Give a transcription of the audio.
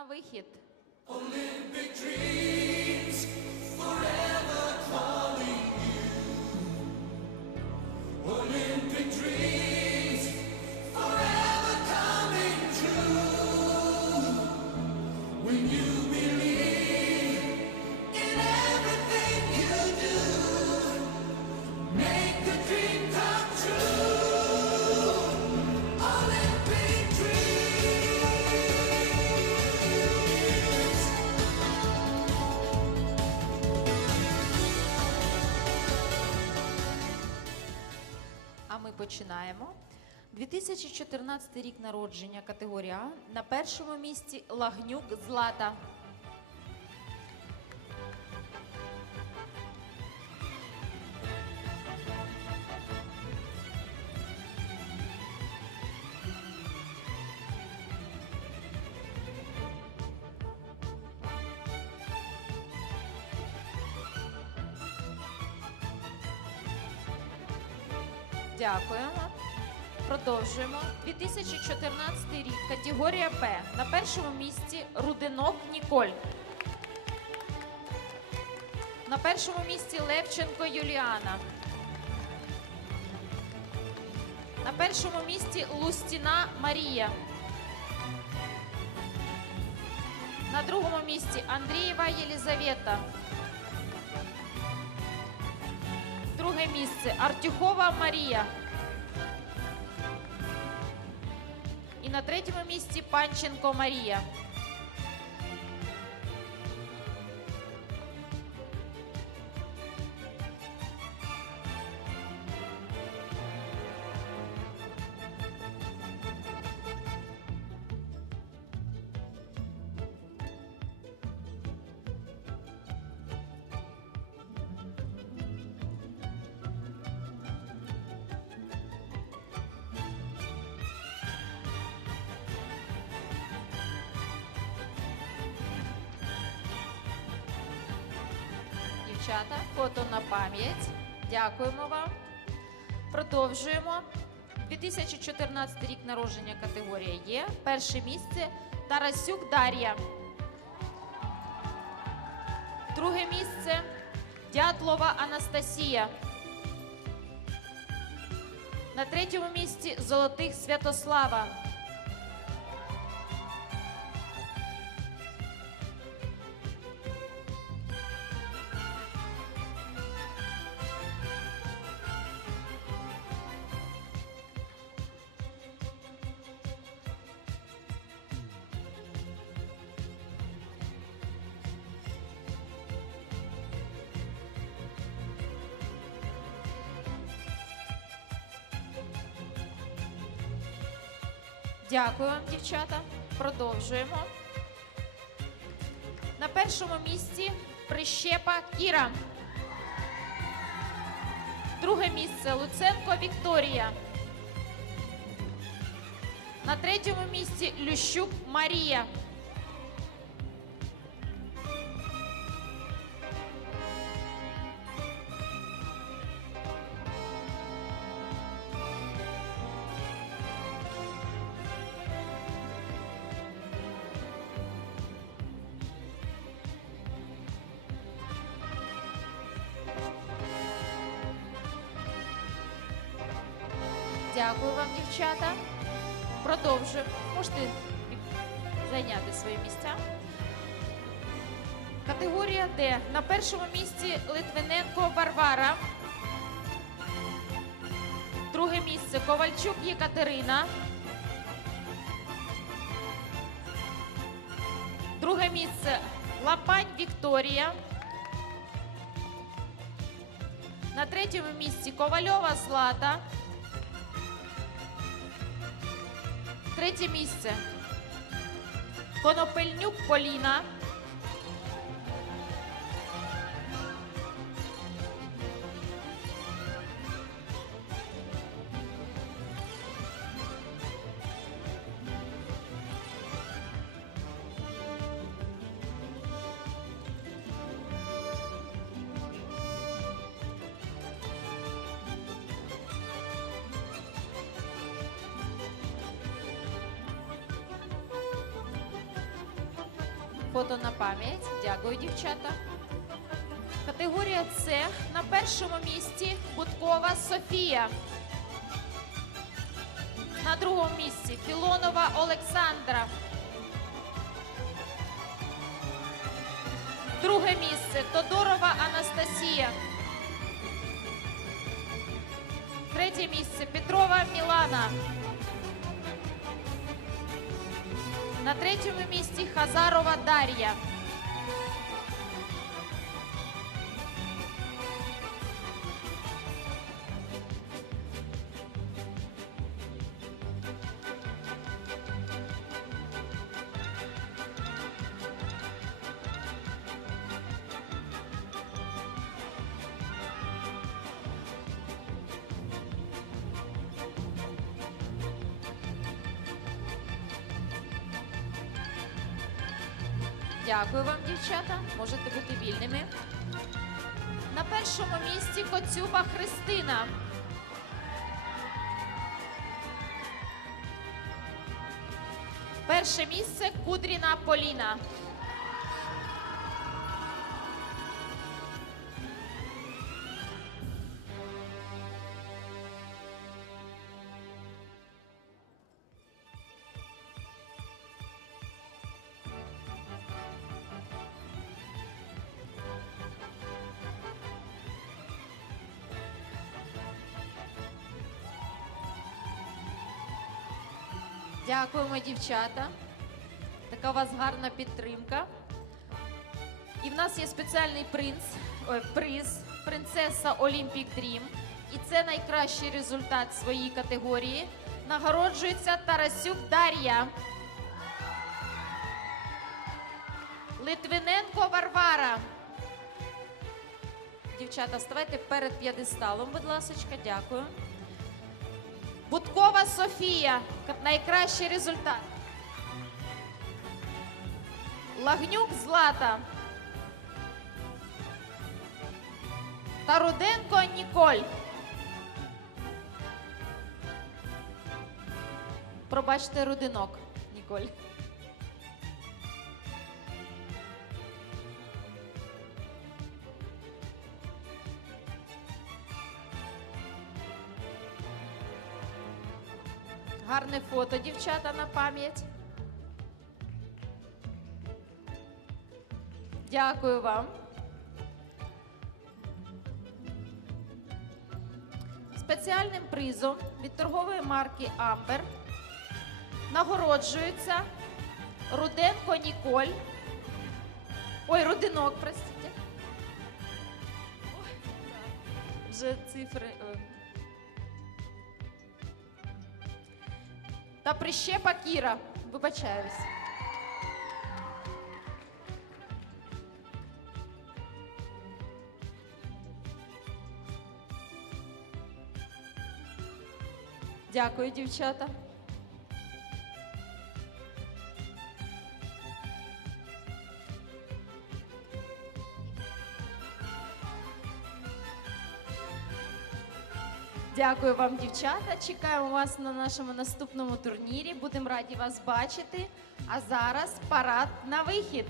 на вихід. Починаємо. 2014 рік народження категорія А. На першому місці Лагнюк Злата. Дякуємо. Продовжуємо. 2014 рік. Категорія Б. На першому місці Рудинок Ніколь. На першому місці Левченко Юліана. На першому місці Лустіна Марія. На другому місці Андрієва Єлізавета. Друге місце Артюхова Марія. І на третьому місці Панченко Марія. Дівчата, фото на пам'ять. Дякуємо вам. Продовжуємо. 2014 рік народження категорія Є. Перше місце Тарасюк Дар'я. Друге місце Дятлова Анастасія. На третьому місці Золотих Святослава. Дякую вам, дівчата. Продовжуємо. На першому місці прищепа Кіра. Друге місце Луценко Вікторія. На третьому місці Лющук Марія. Дякую вам, дівчата. Продовжуємо. Можете зайняти свої місця. Категорія Д. На першому місці Литвиненко Варвара. Друге місце Ковальчук Єкатерина. Друге місце Лапань Вікторія. На третьому місці Ковальова Злата. Третє місце. Конопельнюк Поліна. Фото на пам'ять. Дякую, дівчата. Категорія С. На першому місці Будкова Софія. На другому місці Філонова Олександра. Друге місце Тодорова Анастасія. Третє місце Петрова Мілана. На третьому місці Хазарова Дар'я. Дякую вам, дівчата. Можете бути вільними. На першому місці Коцюба Христина. Перше місце Кудріна Поліна. Дякуємо, дівчата. Така у вас гарна підтримка. І в нас є спеціальний принц, ой, приз, принцеса Olympic Dream. І це найкращий результат своїй категорії. Нагороджується Тарасюк Дар'я. Литвиненко Варвара. Дівчата, ставайте перед п'єдесталом, будь ласка, дякую. Будкова Софія. Найкращий результат. Лагнюк Злата. Та Руденко Ніколь. Пробачте рудинок, Ніколь. Гарне фото, дівчата, на пам'ять. Дякую вам. Спеціальним призом від торгової марки Амбер нагороджується Руденко Ніколь. Ой, Рудинок, простите. Ой, вже цифри. Та прищепа Кіра. Вибачаюсь. Дякую, дівчата. Дякую вам, дівчата. Чекаємо вас на нашому наступному турнірі. Будемо раді вас бачити. А зараз парад на вихід.